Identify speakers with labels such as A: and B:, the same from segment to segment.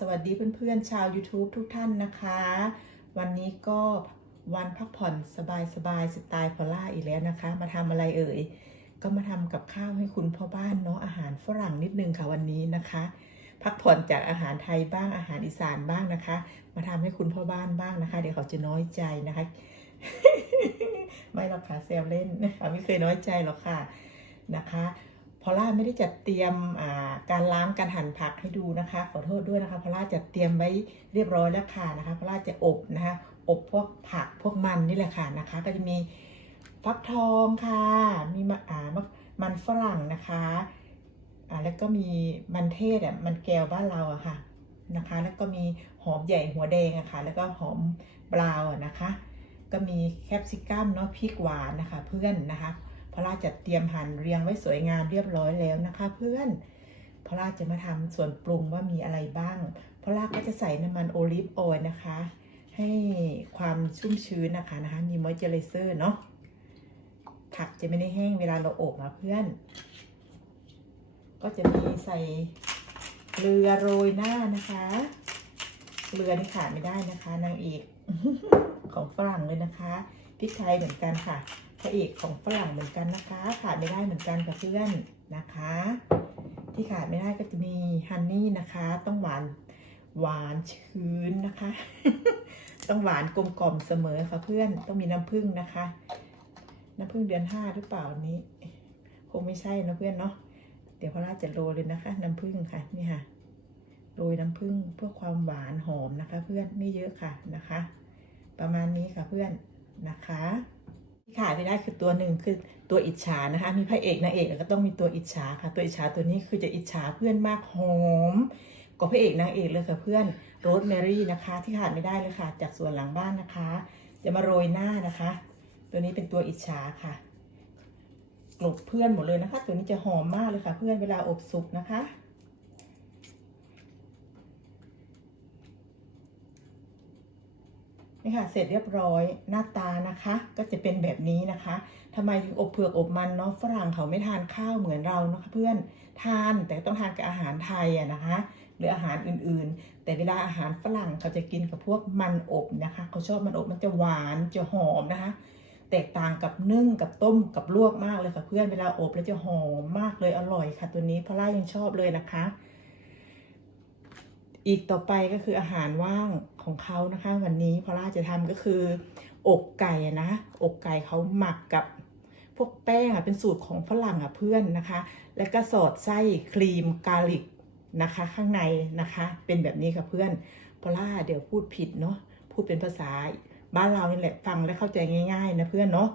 A: สวัสดีเพื่อนๆ ชาว YouTube ทุกท่านนะคะ วันนี้ก็วันพักผ่อนสบายๆสไตล์พอลล่าอีกแล้วนะคะ มาทำอะไรเอ่ย ก็มาทำกับข้าวให้คุณพ่อบ้านเนาะอาหารฝรั่งนิดนึงค่ะวันนี้นะคะ พักผ่อนจากอาหารไทยบ้างอาหารอีสานบ้างนะคะ มาทำให้คุณพ่อบ้านบ้างนะคะ เดี๋ยวเขาจะน้อยใจนะคะ ไม่หรอกค่ะแซวเล่นนะคะไม่เคยน้อยใจหรอกค่ะนะคะ พอล่าไม่ได้จัดเตรียมการล้างการหั่นผักให้ดูนะคะ ขอโทษด้วยนะคะพอล่าจัดเตรียมไว้เรียบร้อยแล้วค่ะนะคะพอล่าจะอบนะคะอบพวกผักพวกมันนี่แหละค่ะนะคะ ก็จะมีฟักทองค่ะ มีมะอ่ามะมันฝรั่งนะคะอ่าแล้วก็มีมันเทศอะมันแก้วบ้านเราอะค่ะนะคะ แล้วก็มีหอมใหญ่หัวแดงอะค่ะ แล้วก็หอมบราวน์อะนะคะ ก็มีแคปซิกัมเนาะพริกหวานนะคะ เพื่อนนะคะ พอล่าจัดเตรียมหั่นเรียงไว้สวยงามเรียบร้อยแล้วนะคะ เพื่อนพอล่าจะมาทำส่วนปรุงว่ามีอะไรบ้างพอล่าก็จะใส่น้ำมันโอลิฟออยล์นะคะ ให้ความชุ่มชื้นนะคะนะคะ มีมอยเจอไรเซอร์เนาะผักจะไม่ได้แห้งเวลาเราอบนะเพื่อน ก็จะมีใส่เกลือโรยหน้านะคะเกลือนี่ขาดไม่ได้นะคะนางเอกของฝรั่งเลยนะคะ พริกไทยเหมือนกันค่ะพระเอกของฝรั่งเหมือนกันนะคะ ขาดไม่ได้เหมือนกันกับเพื่อนนะคะ ที่ขาดไม่ได้ก็จะมีฮันนี่นะคะ ต้องหวานหวานชื้นนะคะ ต้องหวานกลมกล่อมเสมอค่ะเพื่อนต้องมีน้ำผึ้งนะคะ น้ำผึ้งเดือนห้าหรือเปล่านี้คงไม่ใช่นะเพื่อนเนาะเดี๋ยวพระราจะโรยเลยนะคะ น้ำผึ้งค่ะนี่ค่ะโรยน้ำผึ้งเพื่อความหวานหอมนะคะ เพื่อนไม่เยอะค่ะนะคะ ประมาณนี้ค่ะเพื่อน นะคะที่ขาดไม่ได้คือตัวหนึ่งคือตัวอิจฉานะคะ มีพระเอกนางเอกแล้วก็ต้องมีตัวอิจฉาค่ะ ตัวอิจฉาตัวนี้คือจะอิจฉาเพื่อนมากหอมกว่าพระเอกนางเอกเลยค่ะเพื่อนโรสแมรี่นะคะ ที่ขาดไม่ได้เลยค่ะ จากส่วนหลังบ้านนะคะ จะมาโรยหน้านะคะ ตัวนี้เป็นตัวอิจฉาค่ะกลบเพื่อนหมดเลยนะคะ ตัวนี้จะหอมมากเลยค่ะ เพื่อนเวลาอบสุกนะคะ นี่ค่ะ เสร็จเรียบร้อยหน้าตานะคะ ก็จะเป็นแบบนี้นะคะทำไมถึงอบเผือกอบมันเนาะฝรั่งเขาไม่ทานข้าวเหมือนเรานะคะเพื่อนทานแต่ต้องทานกับอาหารไทยอะนะคะ หรืออาหารอื่นๆ แต่เวลาอาหารฝรั่งเขาจะกินกับพวกมันอบนะคะเขาชอบมันอบมันจะหวานจะหอมนะคะ แตกต่างกับนึ่งกับต้มกับลวกมากเลยค่ะเพื่อนเวลาอบแล้วจะหอมมากเลยอร่อยค่ะตัวนี้พอล่ายังชอบเลยนะคะ อีกต่อไปก็คืออาหารว่างของเขานะคะ วันนี้พอล่าจะทำก็คือ อกไก่นะอกไก่เขาหมักกับพวกแป้งอะเป็นสูตรของฝรั่งอะเพื่อนนะคะ แล้วก็สอดไส้ครีมกาลิกนะคะ ข้างในนะคะ เป็นแบบนี้ค่ะเพื่อนพอล่าเดี๋ยวพูดผิดเนาะพูดเป็นภาษาบ้านเรานี่แหละฟังและเข้าใจง่ายๆนะเพื่อนเนาะ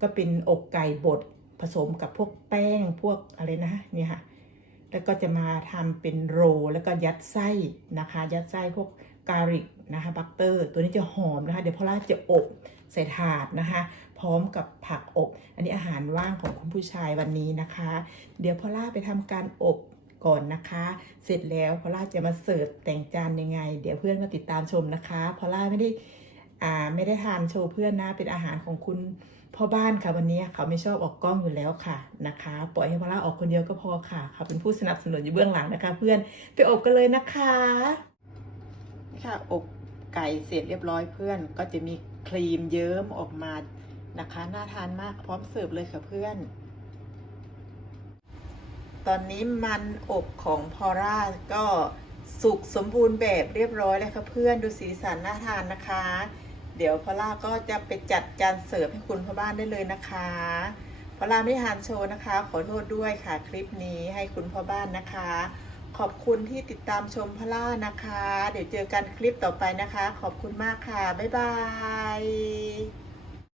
A: ก็เป็นอกไก่บดผสมกับพวกแป้งพวกอะไรนะเนี่ยค่ะ แล้วก็จะมาทำเป็นโร แล้วก็ยัดไส้นะคะ ยัดไส้พวกกาลิกนะคะบัตเตอร์ ตัวนี้จะหอมนะคะ เดี๋ยวพอล่าจะอบใส่ถาดนะคะ พร้อมกับผักอบ อันนี้อาหารว่างของคุณผู้ชายวันนี้นะคะ เดี๋ยวพอล่าไปทำการอบก่อนนะคะ เสร็จแล้วพอล่าจะมาเสิร์ฟแต่งจานยังไง เดี๋ยวเพื่อนก็ติดตามชมนะคะพอล่าไม่ได้ อ่าไม่ได้ทานโชว์เพื่อนนะเป็นอาหารของคุณพ่อบ้านค่ะวันนี้เขาไม่ชอบออกกล้องอยู่แล้วค่ะนะคะ ปล่อยให้พอล่าออกคนเดียวก็พอค่ะเขาเป็นผู้สนับสนุนอยู่เบื้องหลังนะคะ เพื่อนไปอบกันเลยนะคะนี่ค่ะอบไก่เสร็จเรียบร้อยเพื่อน ก็จะมีครีมเยิ้มออกมานะคะน่าทานมากพร้อมเสิร์ฟเลยค่ะเพื่อน ตอนนี้มันอบของพอร่าก็สุกสมบูรณ์แบบเรียบร้อยแล้วค่ะเพื่อนดูสีสันน่าทานนะคะ เดี๋ยวพอล่าก็จะไปจัดจานเสิร์ฟให้คุณพ่อบ้านได้เลยนะคะพอล่าไม่ได้ทานโชว์นะคะ ขอโทษด้วยค่ะคลิปนี้ให้คุณพ่อบ้านนะคะ ขอบคุณที่ติดตามชมพอล่านะคะ เดี๋ยวเจอกันคลิปต่อไปนะคะ ขอบคุณมากค่ะ บ๊ายบาย